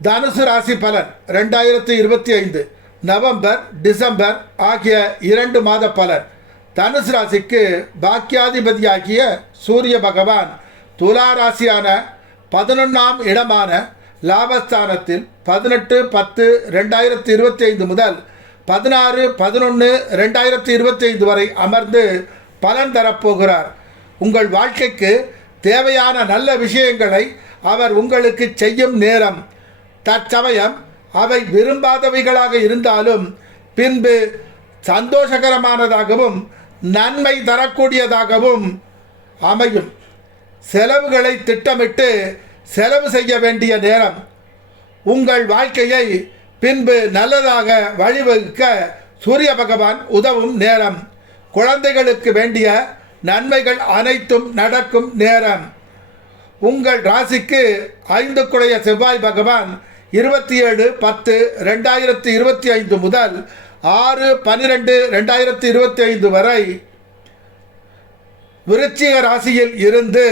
தனுசு ராசி பலன் 2025 நவம்பர் டிசம்பர் ஆகிய 2 மாத பலன். தனுசு ராசிக்கு பாக்கியாதிபதியாகிய சூரிய பகவான் துலா ராசியான 11ஆம் இடமான லாபஸ்தானத்தில் 18-10-2025 முதல் 16-11-2025 வரை அமர்ந்து பலன் தரப்போகிறார். உங்கள் வாழ்க்கைக்கு தேவையான நல்ல விஷயங்களை அவர் உங்களுக்கு செய்யும் நேரம். தற்சமயம் அவை விரும்பாதவைகளாக இருந்தாலும் பின்பு சந்தோஷகரமானதாகவும் நன்மை தரக்கூடியதாகவும் அமையும். செலவுகளை திட்டமிட்டு செலவு செய்ய வேண்டிய நேரம். உங்கள் வாழ்க்கையை பின்பு நல்லதாக வழிவகுக்க சூரிய பகவான் உதவும் நேரம். குழந்தைகளுக்கு வேண்டிய நன்மைகள் அனைத்தும் நடக்கும் நேரம். உங்கள் ராசிக்கு 5 குடைய செவ்வாய் பகவான் 27-10-2025 முதல் 6-12-2025 வரை விருச்சிக ராசியில் இருந்து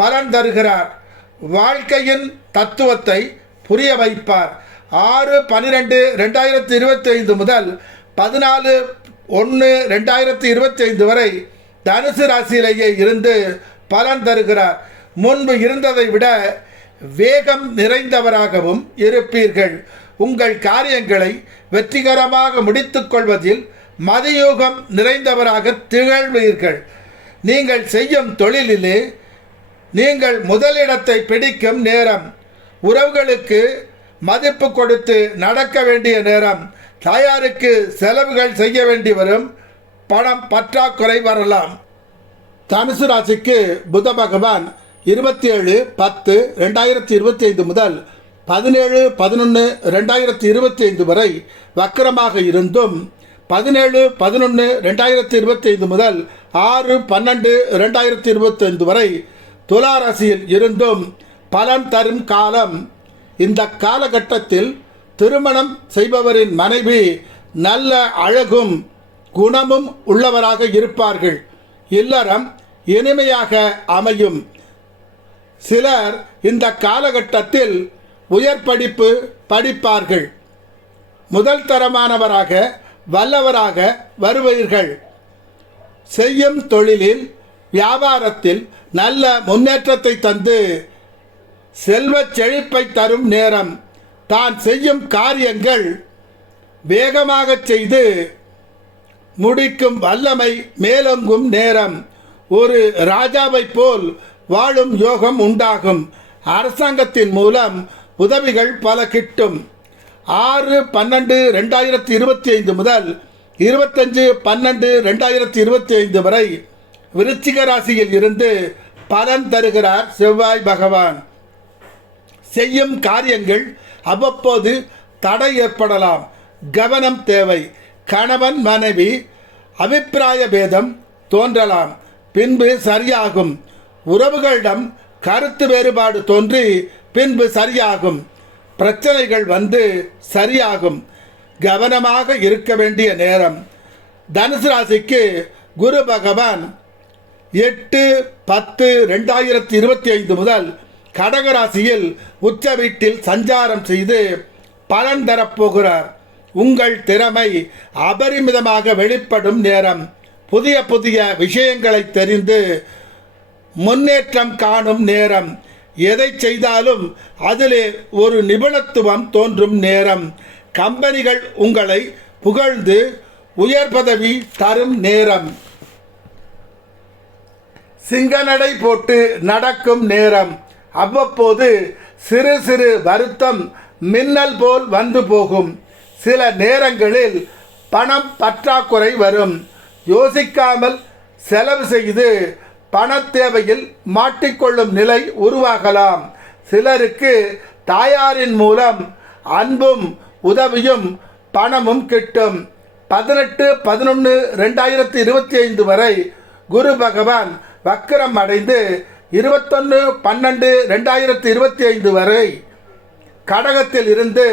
பலன் தருகிறார். வாழ்க்கையின் தத்துவத்தை புரிய வைப்பார். 6-12-2025 முதல் 14-1-2025 வரை தனுசு ராசியிலேயே இருந்து பலன் தருகிறார். முன்பு இருந்ததை விட வேகம் நிறைந்தவராகவும் இருப்பீர்கள். உங்கள் காரியங்களை வெற்றிகரமாக முடித்துக் கொள்வதில் மதியூகம் நிறைந்தவராக திகழ்வீர்கள். நீங்கள் செய்யும் தொழிலிலே நீங்கள் முதலிடத்தை பிடிக்கும் நேரம். உறவுகளுக்கு மதிப்பு கொடுத்து நடக்க வேண்டிய நேரம். தாயாருக்கு செலவுகள் செய்ய வேண்டி வரும். பணம் பற்றாக்குறை வரலாம். தனுசு ராசிக்கு புத பகவான் 27-10-2025 முதல் 17-11-2025 வரை வக்கரமாக இருந்தும் 17-11-2025 முதல் 6-12-2025 வரை துலா ராசியில் இருந்தும் பலன் தரும் காலம். இந்த காலகட்டத்தில் திருமணம் செய்பவரின் மனைவி நல்ல அழகும் குணமும் உள்ளவராக இருப்பார்கள். இல்லறம் இனிமையாக அமையும். சிலர் இந்த காலகட்டத்தில் உயர் படிப்பு படிப்பார்கள். முதல் தரமானவராக வல்லவராக வருவீர்கள். செய்யும் தொழிலில் வியாபாரத்தில் நல்ல முன்னேற்றத்தை தந்து செல்வ செழிப்பை தரும் நேரம். தான் செய்யும் காரியங்கள் வேகமாக செய்து முடிக்கும் வல்லமை மேலோங்கும் நேரம். ஒரு ராஜாவை போல் வாழும் யோகம் உண்டாகும். அரசாங்கத்தின் மூலம் உதவிகள் பல கிட்டும். 6-12-2025 முதல் 25-12-2025 வரை விருச்சிக ராசியில் இருந்து பலன் தருகிறார் செவ்வாய் பகவான். செய்யும் காரியங்கள் அவ்வப்போது தடை ஏற்படலாம். கவனம் தேவை. கணவன் மனைவி அபிப்பிராய பேதம் தோன்றலாம். பின்பு சரியாகும். உறவுகளிடம் கருத்து வேறுபாடு தோன்றி பின்பு சரியாகும். பிரச்சனைகள் வந்து சரியாகும். கவனமாக இருக்க வேண்டிய நேரம். தனுசு ராசிக்கு குரு பகவான் 8-10-2025 முதல் கடகராசியில் உச்ச வீட்டில் சஞ்சாரம் செய்து பலன் தரப்போகிறார். உங்கள் திறமை அபரிமிதமாக வெளிப்படும் நேரம். புதிய புதிய விஷயங்களை தெரிந்து முன்னேற்றம் காணும் நேரம். எதை செய்தாலும் அதிலே ஒரு நிபுணத்துவம் தோன்றும் நேரம். கம்பெனிகள் உங்களை புகழ்ந்து உயர் பதவி தரும் நேரம். சிங்கநடை போட்டு நடக்கும் நேரம். அவ்வப்போது சிறு சிறு வருத்தம் மின்னல் போல் வந்து போகும். சில நேரங்களில் பணம் பற்றாக்குறை வரும். யோசிக்காமல் செலவு செய்து பணத்தேவையில் மாட்டிக்கொள்ளும் நிலை உருவாகலாம். சிலருக்கு தாயாரின் மூலம் அன்பும் உதவியும் பணமும் கிட்டும். 18-11-2025 வரை குரு பகவான் வக்கரம் அடைந்து 21-12-2025 வரை கடகத்தில் இருந்து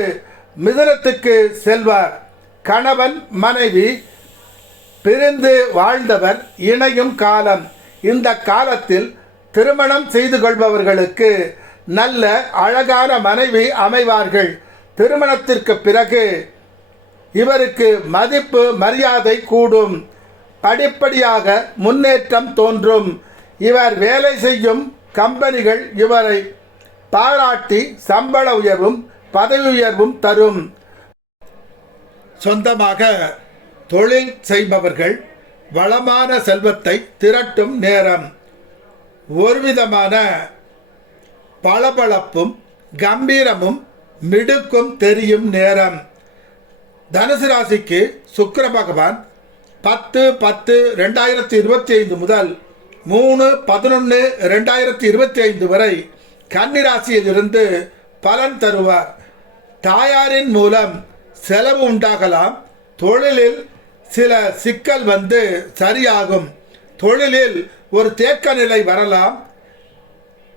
மிதுனத்துக்கு செல்வார். கணவன் மனைவி பிரிந்து வாழ்ந்தவர் இணையும் காலம். இந்த காலத்தில் திருமணம் செய்து கொள்பவர்களுக்கு நல்ல அழகான மனைவி அமைவார்கள். திருமணத்திற்கு பிறகு இவருக்கு மதிப்பு மரியாதை கூடும். படிப்படியாக முன்னேற்றம் தோன்றும். இவர் வேலை செய்யும் கம்பெனிகள் இவரை பாராட்டி சம்பள உயர்வும் பதவி உயர்வும் தரும். சொந்தமாக தொழில் செய்பவர்கள் வளமான செல்வத்தை திரட்டும் நேரம். ஒருவிதமான பளபளப்பும் கம்பீரமும் மிடுக்கும் தெரியும் நேரம். தனுசு ராசிக்கு சுக்கிர பகவான் 10-10-2025 முதல் 3-11-2025 வரை கன்னிராசியில் இருந்து பலன் தருவார். தாயாரின் மூலம் செலவு உண்டாகலாம். தொழிலில் சில சிக்கல் வந்து சரியாகும். தொழிலில் ஒரு தேக்க நிலை வரலாம்.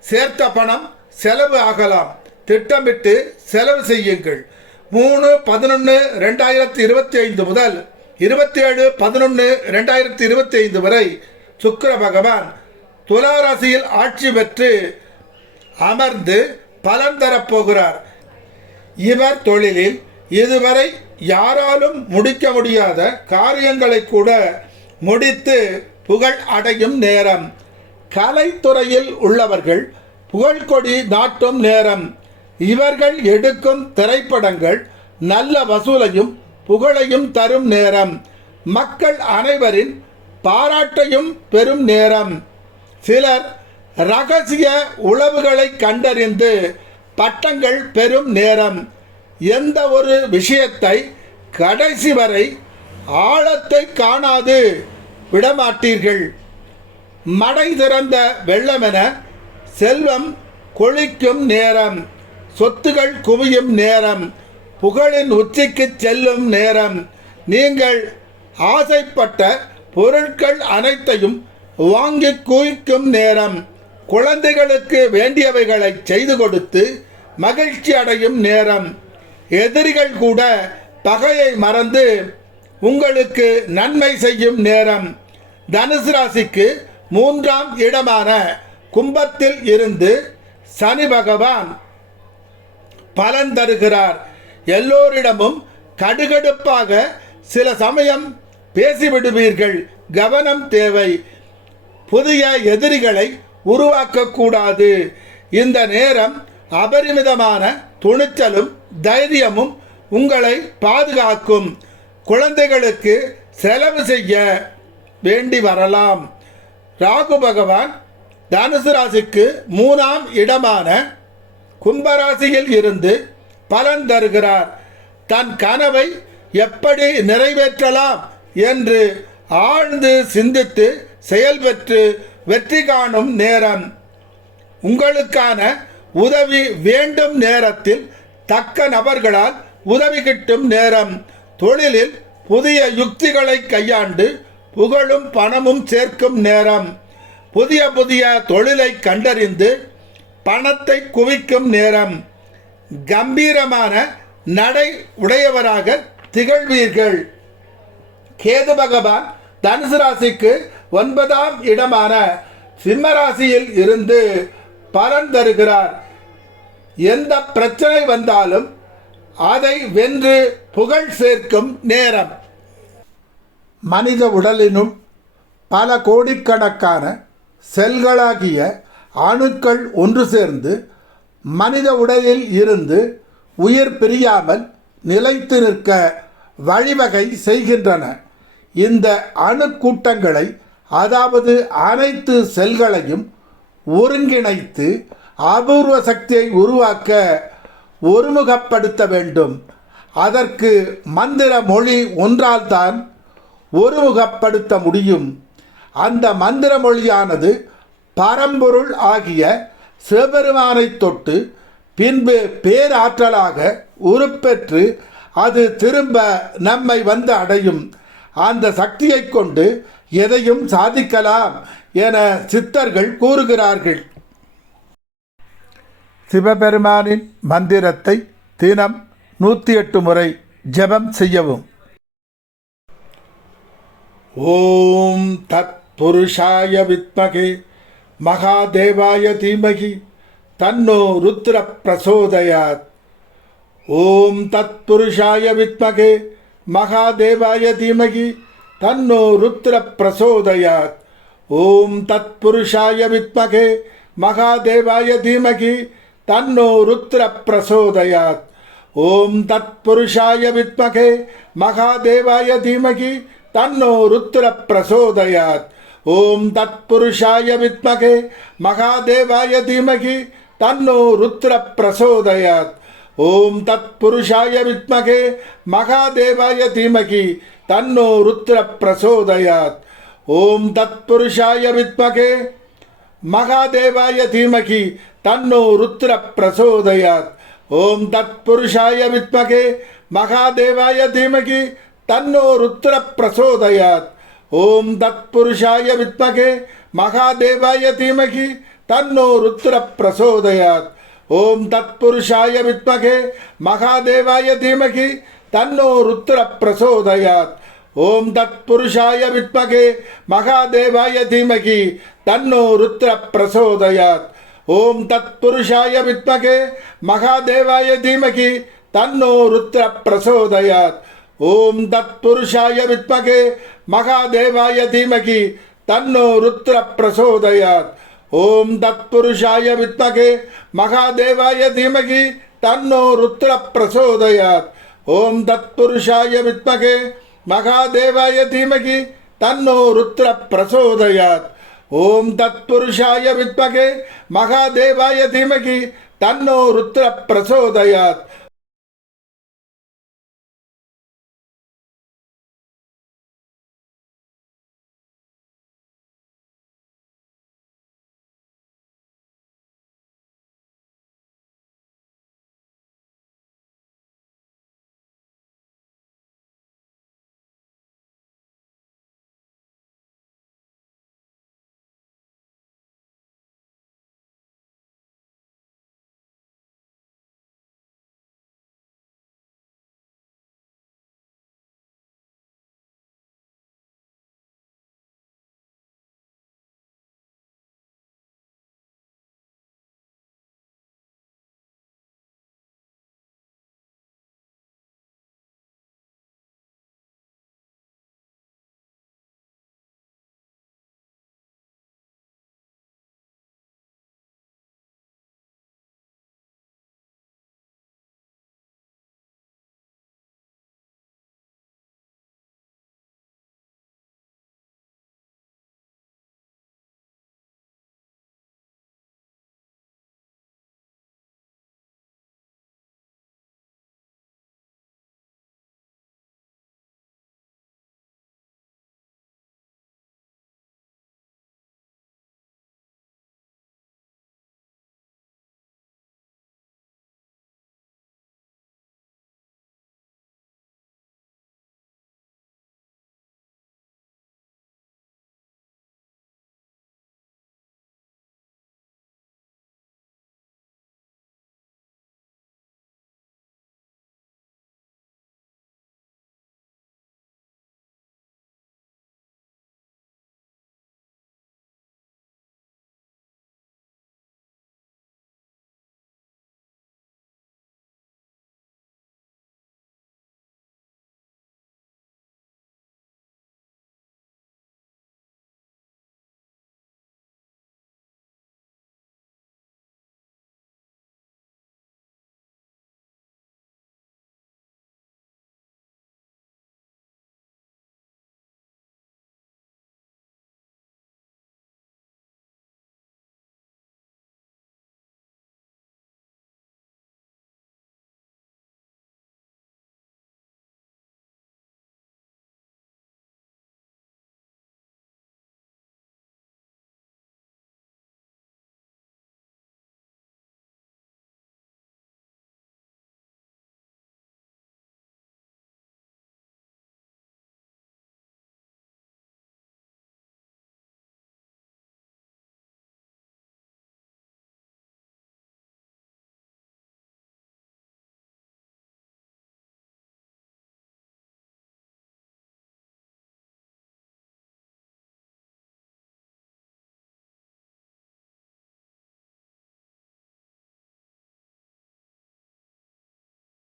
சேர்த்த பணம் செலவு ஆகலாம். திட்டமிட்டு செலவு செய்யுங்கள். 3-11-2025 முதல் 27-11-2025 வரை சுக்கிர பகவான் துலா ராசியில் ஆட்சி பெற்று அமர்ந்து பலன் தரப்போகிறார். இவர் தொழிலில் இதுவரை யாராலும் முடிக்க முடியாத காரியங்களை கூட முடித்து புகழ் அடையும் நேரம். கலைத்துறையில் உள்ளவர்கள் புகழ்கொடி நாட்டும் நேரம். இவர்கள் எடுக்கும் திரைப்படங்கள் நல்ல வசூலையும் புகழையும் தரும் நேரம். மக்கள் அனைவரின் பாராட்டையும் பெறும் நேரம். சிலர் ரகசிய உளவுகளை கண்டறிந்து பட்டங்கள் பெறும் நேரம். எந்த ஒரு விஷயத்தை கடைசி வரை ஆழத்தை காணாது விடமாட்டீர்கள். மடை திறந்த வெள்ளமென செல்வம் கொழிக்கும் நேரம். சொத்துகள் குவியும் நேரம். புகழின் உச்சிக்கு செல்லும் நேரம். நீங்கள் ஆசைப்பட்ட பொருட்கள் அனைத்தையும் வாங்கி குவிக்கும் நேரம். குழந்தைகளுக்கு வேண்டியவைகளை செய்து கொடுத்து மகிழ்ச்சி அடையும் நேரம். எதிரிகள் கூட பகையை மறந்து உங்களுக்கு நன்மை செய்யும் நேரம். தனுசு ராசிக்கு 3ஆம் இடமான கும்பத்தில் இருந்து சனி பகவான் பலன் தருகிறார். எல்லோரிடமும் கடுகடுப்பாக சில சமயம் பேசிவிடுவீர்கள். கவனம் தேவை. புதிய எதிரிகளை உருவாக்கக்கூடாது. இந்த நேரம் அபரிமிதமான துணிச்சலும் தைரியமும் உங்களை பாதுகாக்கும். குழந்தைகளுக்கு செலவு செய்ய வேண்டி வரலாம். ராகு பகவான் தனுசு ராசிக்கு 3ஆம் இடமான கும்பராசியில் இருந்து பலன் தருகிறார். தன் கனவை எப்படி நிறைவேற்றலாம் என்று ஆழ்ந்து சிந்தித்து செயல்பெற்று வெற்றி காணும் நேரம். உங்களுக்கான உதவி வேண்டும் நேரத்தில் தக்க நபர்களால் உதவி கிட்டும் நேரம். தொழிலில் புதிய யுக்திகளை கையாண்டு புகழும் பணமும் சேர்க்கும் நேரம். புதிய புதிய தொழிலை கண்டறிந்து பணத்தை குவிக்கும் நேரம். கம்பீரமான நடை உடையவராக திகழ்வீர்கள். கேது பகவான் தனுசு ராசிக்கு 9ஆம் இடமான சிம்ம ராசியில் இருந்து பலன் தருகிறார். எந்த பிரச்சனை வந்தாலும் அதை வென்று புகழ் சேர்க்கும் நேரம். மனித உடலினுள் பல கோடிக்கணக்கான செல்களாகிய அணுக்கள் ஒன்று சேர்ந்து மனித உடலில் இருந்து உயிர் பிரியாமல் நிலைத்து நிற்க வழிவகை செய்கின்றன. இந்த அணுக்கூட்டங்களை, அதாவது அனைத்து செல்களையும் ஒருங்கிணைத்து அபூர்வ சக்தியை உருவாக்க ஒருமுகப்படுத்த வேண்டும். அதற்கு மந்திர மொழி ஒன்றால்தான் ஒருமுகப்படுத்த முடியும். அந்த மந்திர மொழியானது பரம்பொருள் ஆகிய சிவபெருமானை தொட்டு பின்பு பேராற்றலாக உருப்பெற்று அது திரும்ப நம்மை வந்து அடையும். அந்த சக்தியை கொண்டு எதையும் சாதிக்கலாம் என சித்தர்கள் கூறுகிறார்கள். சிவபெருமானின் மந்திரத்தை தினம் 108 முறை ஜெபம் செய்யவும். ஓம் தத் புருஷாய வித்மகே மகாதேவாய தீமகி तन्नो रुद्र प्रचोदयात्। ओम तत्पुरुषाय विद्महे महादेवाय धीमहि तन्नो रुद्र प्रचोदयात्। ओम तत्पुरुषाय विद्महे महादेवाय धीमहि तन्नो रुद्र प्रचोदयात्। ओम तत्पुरुषाय विद्महे महादेवाय धीमहि तन्नो रुद्र प्रचोदयात्। ओम तत्पुरुषाय विद्महे महादेवाय धीमहि तन्नो रुद्र प्रचोदयात्। ओम तत्पुरुषाय विद्महे महादेवाय धीमहि तन्नो रुद्र प्रचोदयात्। ओम तत्पुरुषाय विद्महे महादेवाय धीमहि तन्नो रुद्र प्रचोदयात्। ओम तत्पुरुषाय विद्महे महादेवाय धीमहि तन्नो रुद्र प्रचोदयात्। ओम तत्पुरुषाय विद्महे महादेवाय धीमहि तन्नो रुद्र प्रचोदयात्। ओम तत्पुरुषाय विद्महे महादेवाय धीमहि तन्नो रुद्र प्रचोदयात्। ओम तत्पुरुषाय विद्महे महादेवाय धीमहि तन्नो रुद्र प्रचोदयात्। ओम तत्पुरुषाय विद्महे महादेवाय धीमहि तन्नो रुद्र प्रचोदयात्। ओम तत्पुरुषाय विद्महे महादेवाय धीमहि तन्नो रुद्र प्रचोदयात्। ओम तत्पुरुषाय विद्महे महादेवाय धीमहि तन्नो रुद्र प्रचोदयात्। ओम तत्पुरुषाय विद्महे महादेवाय धीमहि तन्नो रुद्र प्रचोदयात्। ओम तत्पुरुषाय विद्महे महादेवाय धीमहि तन्नो रुद्र प्रचोदयात्।